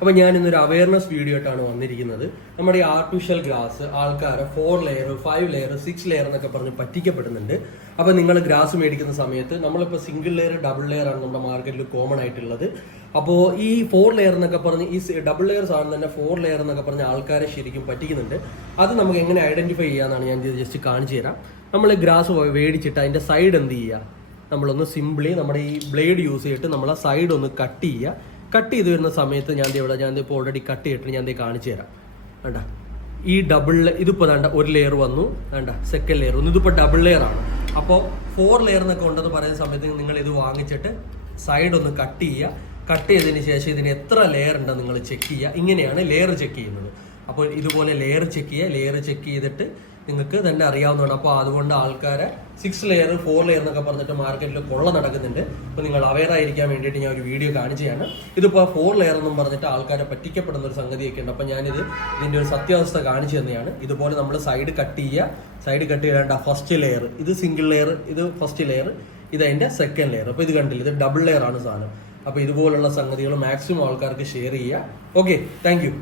അപ്പോൾ ഞാൻ ഇന്നൊരു അവയർനെസ് വീഡിയോ ആയിട്ടാണ് വന്നിരിക്കുന്നത്. നമ്മുടെ ഈ ആർട്ടിഫിഷ്യൽ ഗ്രാസ് ആൾക്കാരെ 4 ലെയർ 5 ലെയർ 6 ലെയർ എന്നൊക്കെ പറഞ്ഞ് പറ്റിക്കപ്പെടുന്നുണ്ട്. അപ്പോൾ നിങ്ങൾ ഗ്രാസ് മേടിക്കുന്ന സമയത്ത് നമ്മളിപ്പോൾ സിംഗിൾ ലെയർ ഡബിൾ ലെയർ ആണ് നമ്മുടെ മാർക്കറ്റിൽ കോമൺ ആയിട്ടുള്ളത്. അപ്പോൾ ഈ 4 ലെയർ എന്നൊക്കെ പറഞ്ഞ് ഈ ഡബിൾ ലെയർ സാധനം തന്നെ 4 ലെയർ എന്നൊക്കെ പറഞ്ഞ് ആൾക്കാരെ ശരിക്കും പറ്റിക്കുന്നുണ്ട്. അത് നമുക്ക് എങ്ങനെ ഐഡന്റിഫൈ ചെയ്യാന്നാണ് ഞാൻ ജസ്റ്റ് കാണിച്ചു തരാം. നമ്മൾ ഗ്രാസ് മേടിച്ചിട്ട് അതിന്റെ സൈഡ് എന്ത് ചെയ്യുക, നമ്മളൊന്ന് സിംപിളി നമ്മുടെ ഈ ബ്ലേഡ് യൂസ് ചെയ്തിട്ട് നമ്മൾ ആ സൈഡ് ഒന്ന് കട്ട് ചെയ്യുക. കട്ട് ചെയ്ത് വരുന്ന സമയത്ത് ഞാൻ ഇപ്പോൾ ഓൾറെഡി കട്ട് ചെയ്തിട്ട് ഞാൻ കാണിച്ചു തരാം. വേണ്ട ഈ ഇതിപ്പോൾ വേണ്ട ഒരു ലെയർ വന്നു, വേണ്ട സെക്കൻഡ് ലെയർ വന്നു, ഇതിപ്പോൾ ഡബിൾ ലെയർ ആണ്. അപ്പോൾ 4 ലെയർ എന്നൊക്കെ ഉണ്ടെന്ന് പറയുന്ന സമയത്ത് നിങ്ങൾ ഇത് വാങ്ങിച്ചിട്ട് സൈഡ് ഒന്ന് കട്ട് ചെയ്യുക. കട്ട് ചെയ്തതിന് ശേഷം ഇതിന് എത്ര ലെയർ ഉണ്ടെന്ന് നിങ്ങൾ ചെക്ക് ചെയ്യുക. ഇങ്ങനെയാണ് ലെയർ ചെക്ക് ചെയ്യുന്നത്. അപ്പോൾ ഇതുപോലെ ലെയർ ചെക്ക് ചെയ്യുക. ലെയർ ചെക്ക് ചെയ്തിട്ട് നിങ്ങൾക്ക് തന്നെ അറിയാവുന്നതാണ്. അപ്പോൾ അതുകൊണ്ട് ആൾക്കാരെ 6 ലെയർ 4 ലെയർ എന്നൊക്കെ പറഞ്ഞിട്ട് മാർക്കറ്റിൽ കൊള്ള നടക്കുന്നുണ്ട്. അപ്പോൾ നിങ്ങൾ അവെയർ ആയിരിക്കാൻ വേണ്ടിയിട്ട് ഞാൻ ഒരു വീഡിയോ കാണിച്ചതാണ്. ഇതിപ്പോൾ 4 ലെയർ എന്നും പറഞ്ഞിട്ട് ആൾക്കാരെ പറ്റിക്കപ്പെടുന്ന ഒരു സംഗതിയൊക്കെ ഉണ്ട്. അപ്പോൾ ഇതിൻ്റെ ഒരു സത്യാവസ്ഥ കാണിച്ചു തന്നെയാണ്. ഇതുപോലെ നമ്മൾ സൈഡ് കട്ട് ചെയ്യുക. സൈഡ് കട്ട് ചെയ്യേണ്ട ഫസ്റ്റ് ലെയർ, ഇത് സിംഗിൾ ലെയർ, ഇത് ഫസ്റ്റ് ലെയർ, ഇത് അതിൻ്റെ സെക്കൻഡ് ലെയർ. അപ്പോൾ ഇത് കണ്ടില്ല, ഇത് ഡബിൾ ലെയർ ആണ് സാധനം. അപ്പോൾ ഇതുപോലുള്ള സംഗതികൾ മാക്സിമം ആൾക്കാർക്ക് ഷെയർ ചെയ്യുക. Okay, thank you.